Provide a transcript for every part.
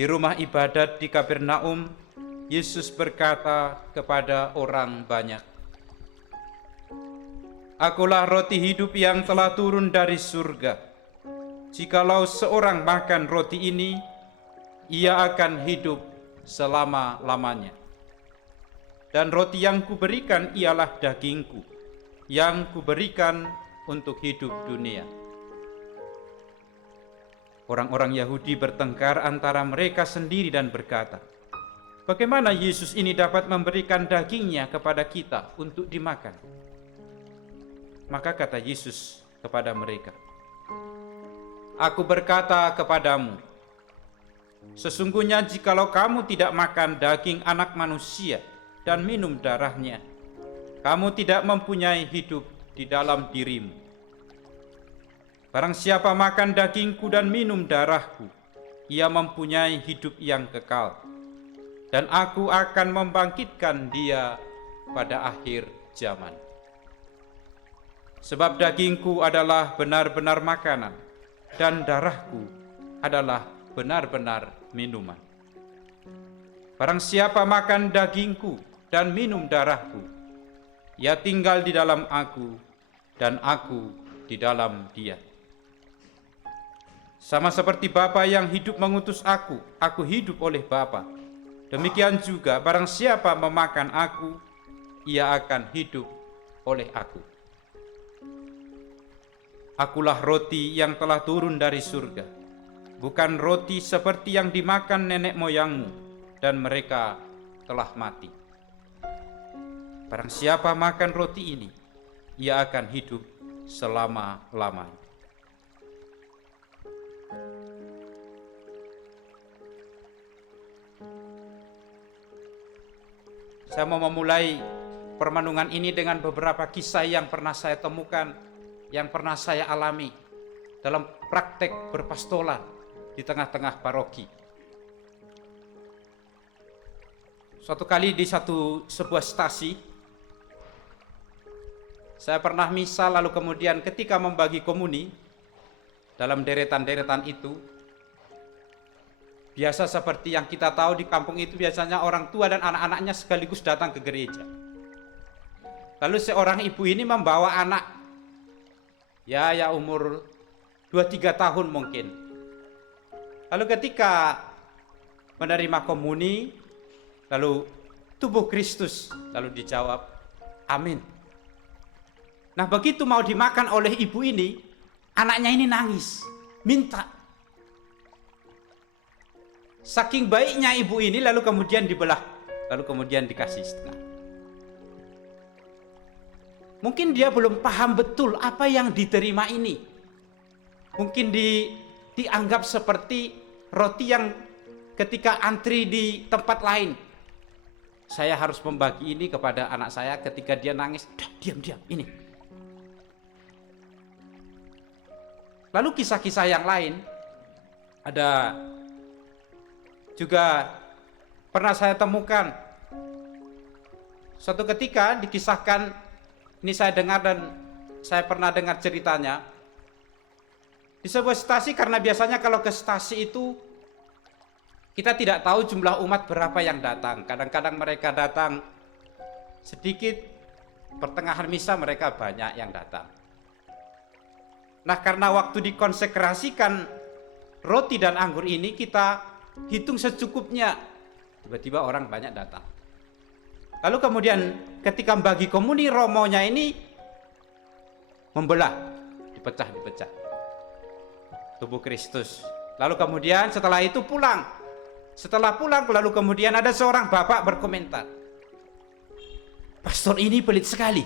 Di rumah ibadat di Kapernaum, Yesus berkata kepada orang banyak, "Akulah roti hidup yang telah turun dari surga. Jikalau seorang makan roti ini, ia akan hidup selama-lamanya. Dan roti yang kuberikan ialah dagingku, yang kuberikan untuk hidup dunia." Orang-orang Yahudi bertengkar antara mereka sendiri dan berkata, "Bagaimana Yesus ini dapat memberikan dagingnya kepada kita untuk dimakan?" Maka kata Yesus kepada mereka, "Aku berkata kepadamu, sesungguhnya jikalau kamu tidak makan daging Anak Manusia dan minum darahnya, kamu tidak mempunyai hidup di dalam dirimu. Barang siapa makan dagingku dan minum darahku, ia mempunyai hidup yang kekal, dan aku akan membangkitkan dia pada akhir zaman. Sebab dagingku adalah benar-benar makanan, dan darahku adalah benar-benar minuman. Barang siapa makan dagingku dan minum darahku, ia tinggal di dalam aku, dan aku di dalam dia. Sama seperti Bapa yang hidup mengutus aku hidup oleh Bapa. Demikian juga barang siapa memakan aku, ia akan hidup oleh aku. Akulah roti yang telah turun dari surga, bukan roti seperti yang dimakan nenek moyangmu, dan mereka telah mati. Barang siapa makan roti ini, ia akan hidup selama-lamanya." Saya mau memulai permenungan ini dengan beberapa kisah yang pernah saya temukan, yang pernah saya alami dalam praktek berpastoral di tengah-tengah paroki. Suatu kali di sebuah stasi, saya pernah misa, lalu kemudian ketika membagi komuni, dalam deretan-deretan itu, biasa seperti yang kita tahu di kampung itu biasanya orang tua dan anak-anaknya sekaligus datang ke gereja. Lalu seorang ibu ini membawa anak, ya umur 2-3 tahun mungkin. Lalu ketika menerima komuni, lalu tubuh Kristus, lalu dijawab, "Amin." Nah, begitu mau dimakan oleh ibu ini, anaknya ini nangis, minta. Saking baiknya ibu ini, lalu kemudian dibelah, lalu kemudian dikasih setengah. Mungkin dia belum paham betul apa yang diterima ini. Mungkin dianggap seperti roti yang ketika antri di tempat lain. Saya harus membagi ini kepada anak saya, ketika dia nangis, diam, ini. Lalu kisah-kisah yang lain, ada juga pernah saya temukan. Suatu ketika dikisahkan, ini saya dengar dan saya pernah dengar ceritanya, di sebuah stasi, karena biasanya kalau ke stasi itu kita tidak tahu jumlah umat berapa yang datang. Kadang-kadang mereka datang sedikit, pertengahan misa mereka banyak yang datang. Nah, karena waktu dikonsekrasikan roti dan anggur ini, kita hitung secukupnya, tiba-tiba orang banyak datang. Lalu kemudian ketika bagi komuni, romonya ini membelah, dipecah tubuh Kristus. Lalu kemudian setelah itu pulang. Setelah pulang, lalu kemudian ada seorang bapak berkomentar, "Pastor ini pelit sekali.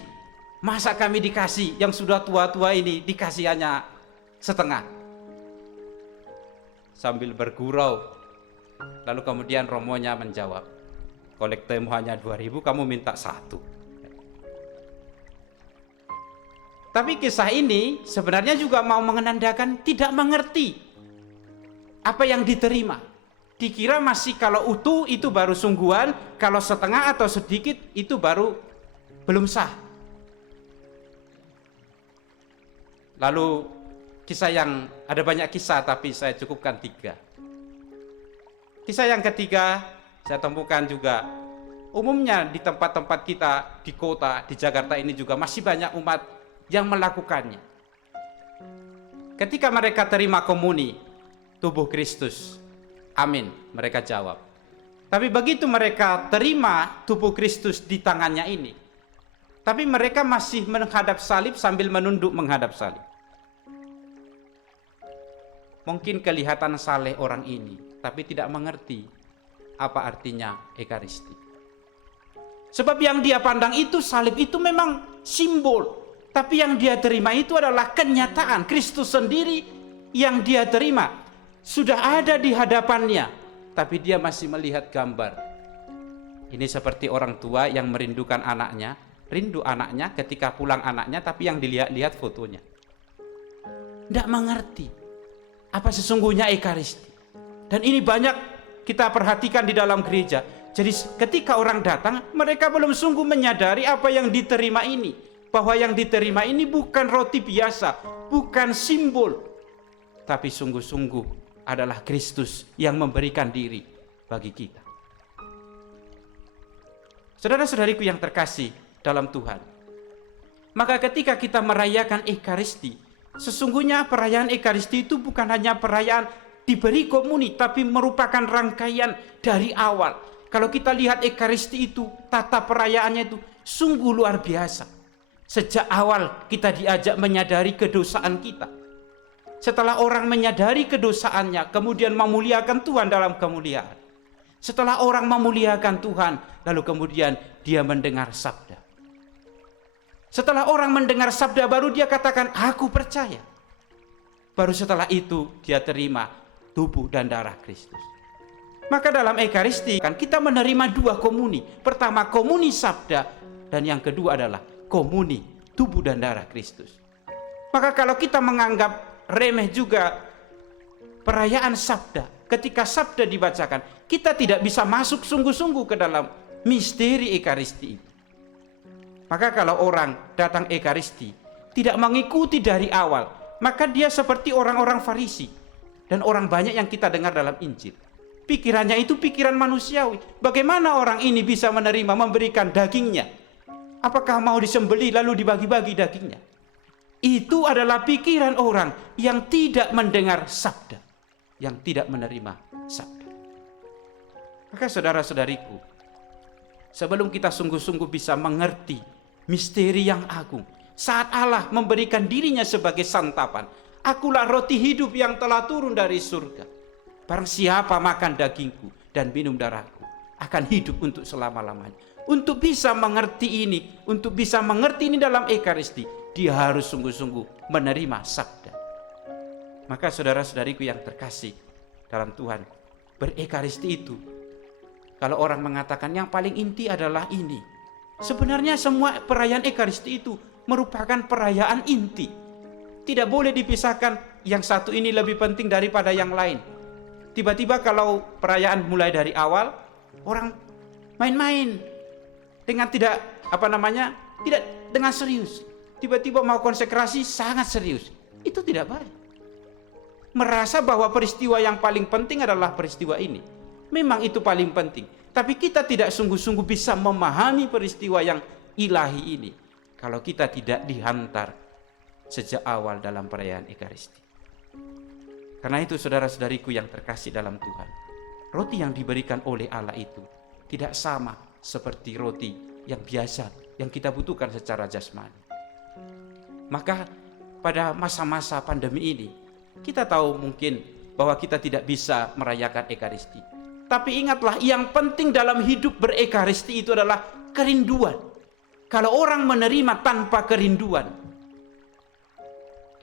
Masa kami dikasih, yang sudah tua-tua ini dikasih hanya setengah?" Sambil bergurau, lalu kemudian romonya menjawab, "Kolektemu hanya 2.000, kamu minta 1." Tapi kisah ini sebenarnya juga mau menandakan tidak mengerti apa yang diterima. Dikira masih kalau utuh itu baru sungguhan, kalau setengah atau sedikit itu baru belum sah. Lalu kisah yang ada banyak kisah tapi saya cukupkan 3. Kisah yang ketiga saya temukan juga umumnya di tempat-tempat kita di kota, di Jakarta ini juga masih banyak umat yang melakukannya. Ketika mereka terima komuni tubuh Kristus, amin, mereka jawab. Tapi begitu mereka terima tubuh Kristus di tangannya ini, tapi mereka masih menghadap salib sambil menunduk menghadap salib. Mungkin kelihatan saleh orang ini, tapi tidak mengerti apa artinya Ekaristi. Sebab yang dia pandang itu salib itu memang simbol, tapi yang dia terima itu adalah kenyataan Kristus sendiri yang dia terima. Sudah ada di hadapannya, tapi dia masih melihat gambar. Ini seperti orang tua yang merindukan anaknya, rindu anaknya ketika pulang anaknya, tapi yang dilihat-lihat fotonya. Tidak mengerti apa sesungguhnya Ekaristi. Dan ini banyak kita perhatikan di dalam gereja. Jadi ketika orang datang, mereka belum sungguh menyadari apa yang diterima ini. Bahwa yang diterima ini bukan roti biasa, bukan simbol, tapi sungguh-sungguh adalah Kristus yang memberikan diri bagi kita. Saudara-saudariku yang terkasih dalam Tuhan, maka ketika kita merayakan Ekaristi, sesungguhnya perayaan Ekaristi itu bukan hanya perayaan diberi komuni, tapi merupakan rangkaian dari awal. Kalau kita lihat Ekaristi itu, tata perayaannya itu sungguh luar biasa. Sejak awal kita diajak menyadari kedosaan kita. Setelah orang menyadari kedosaannya, kemudian memuliakan Tuhan dalam kemuliaan. Setelah orang memuliakan Tuhan, lalu kemudian dia mendengar sabda. Setelah orang mendengar sabda, baru dia katakan, aku percaya. Baru setelah itu dia terima tubuh dan darah Kristus. Maka dalam Ekaristi kan kita menerima 2 komuni. Pertama komuni sabda, dan yang kedua adalah komuni tubuh dan darah Kristus. Maka kalau kita menganggap remeh juga perayaan sabda, ketika sabda dibacakan, kita tidak bisa masuk sungguh-sungguh ke dalam misteri Ekaristi itu. Maka kalau orang datang Ekaristi tidak mengikuti dari awal, maka dia seperti orang-orang Farisi dan orang banyak yang kita dengar dalam Injil. Pikirannya itu pikiran manusiawi. Bagaimana orang ini bisa menerima memberikan dagingnya? Apakah mau disembelih lalu dibagi-bagi dagingnya? Itu adalah pikiran orang yang tidak mendengar sabda, yang tidak menerima sabda. Maka saudara-saudariku, sebelum kita sungguh-sungguh bisa mengerti misteri yang agung, saat Allah memberikan dirinya sebagai santapan, akulah roti hidup yang telah turun dari surga. Barang siapa makan dagingku dan minum darahku, akan hidup untuk selama-lamanya. Untuk bisa mengerti ini, untuk bisa mengerti ini dalam Ekaristi, dia harus sungguh-sungguh menerima sabda. Maka saudara-saudariku yang terkasih dalam Tuhan, berekaristi itu, kalau orang mengatakan yang paling inti adalah ini, sebenarnya semua perayaan Ekaristi itu merupakan perayaan inti. Tidak boleh dipisahkan, yang satu ini lebih penting daripada yang lain. Tiba-tiba kalau perayaan mulai dari awal, orang main-main dengan tidak dengan serius. Tiba-tiba mau konsekrasi sangat serius. Itu tidak baik. Merasa bahwa peristiwa yang paling penting adalah peristiwa ini. Memang itu paling penting. Tapi kita tidak sungguh-sungguh bisa memahami peristiwa yang ilahi ini kalau kita tidak dihantar sejak awal dalam perayaan Ekaristi. Karena itu saudara-saudariku yang terkasih dalam Tuhan, roti yang diberikan oleh Allah itu tidak sama seperti roti yang biasa yang kita butuhkan secara jasmani. Maka pada masa-masa pandemi ini kita tahu mungkin bahwa kita tidak bisa merayakan Ekaristi. Tapi ingatlah, yang penting dalam hidup berekaristi itu adalah kerinduan. Kalau orang menerima tanpa kerinduan,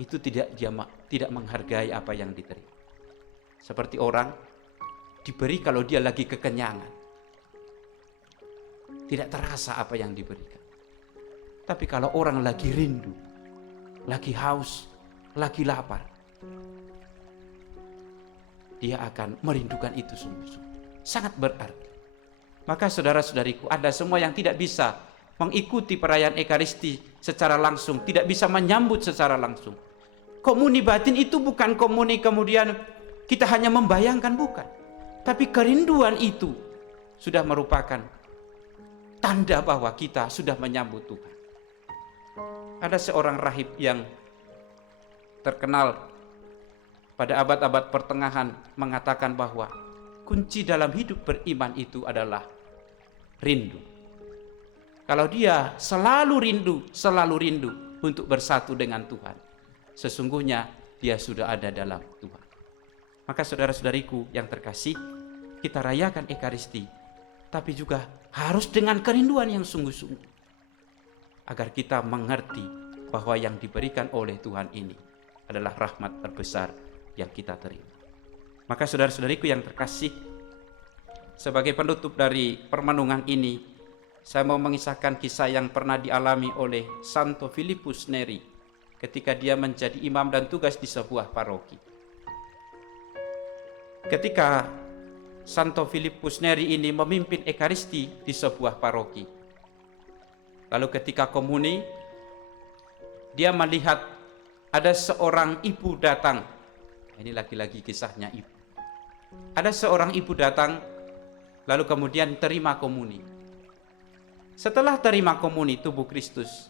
itu tidak menghargai apa yang diterima. Seperti orang diberi kalau dia lagi kekenyangan, tidak terasa apa yang diberikan. Tapi kalau orang lagi rindu, lagi haus, lagi lapar, dia akan merindukan itu sungguh-sungguh. Sangat berarti. Maka saudara-saudariku, Anda semua yang tidak bisa mengikuti perayaan Ekaristi secara langsung, tidak bisa menyambut secara langsung. Komuni batin itu bukan komuni kemudian kita hanya membayangkan, bukan. Tapi kerinduan itu sudah merupakan tanda bahwa kita sudah menyambut Tuhan. Ada seorang rahib yang terkenal pada abad-abad pertengahan mengatakan bahwa kunci dalam hidup beriman itu adalah rindu. Kalau dia selalu rindu untuk bersatu dengan Tuhan, sesungguhnya dia sudah ada dalam Tuhan. Maka saudara-saudariku yang terkasih, kita rayakan Ekaristi, tapi juga harus dengan kerinduan yang sungguh-sungguh, agar kita mengerti bahwa yang diberikan oleh Tuhan ini adalah rahmat terbesar yang kita terima. Maka saudara-saudariku yang terkasih, sebagai penutup dari permenungan ini, saya mau mengisahkan kisah yang pernah dialami oleh Santo Filipus Neri ketika dia menjadi imam dan tugas di sebuah paroki. Ketika Santo Filipus Neri ini memimpin Ekaristi di sebuah paroki, lalu ketika komuni, dia melihat ada seorang ibu datang. Ini lagi-lagi kisahnya ibu. Ada seorang ibu datang, lalu kemudian terima komuni. Setelah terima komuni tubuh Kristus,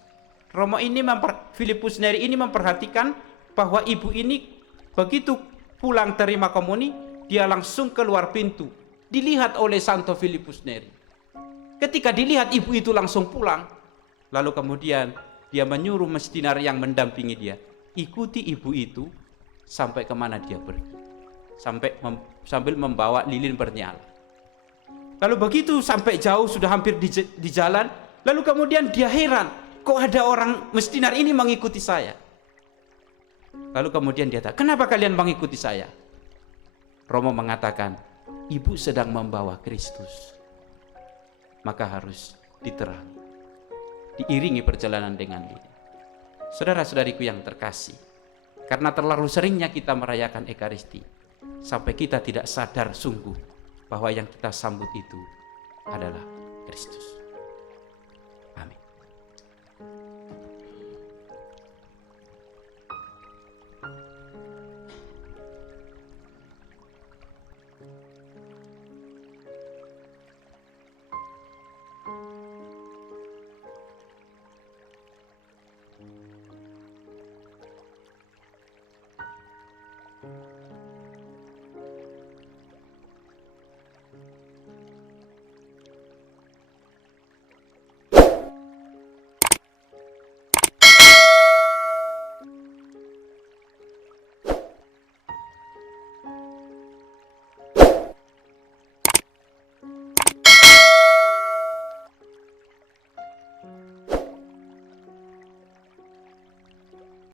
Filipus Neri ini memperhatikan bahwa ibu ini begitu pulang terima komuni, dia langsung keluar pintu. Dilihat oleh Santo Filipus Neri. Ketika dilihat ibu itu langsung pulang, lalu kemudian dia menyuruh mestinar yang mendampingi dia, ikuti ibu itu sampai kemana dia pergi, sambil membawa lilin bernyala. Lalu begitu sampai jauh, sudah hampir di jalan, lalu kemudian dia heran, kok ada orang mestinar ini mengikuti saya. Lalu kemudian dia tanya, kenapa kalian mengikuti saya? Romo mengatakan, ibu sedang membawa Kristus, maka harus diterangi, diiringi perjalanan dengan lilin. Saudara-saudariku yang terkasih, karena terlalu seringnya kita merayakan Ekaristi, sampai kita tidak sadar sungguh bahwa yang kita sambut itu adalah Kristus.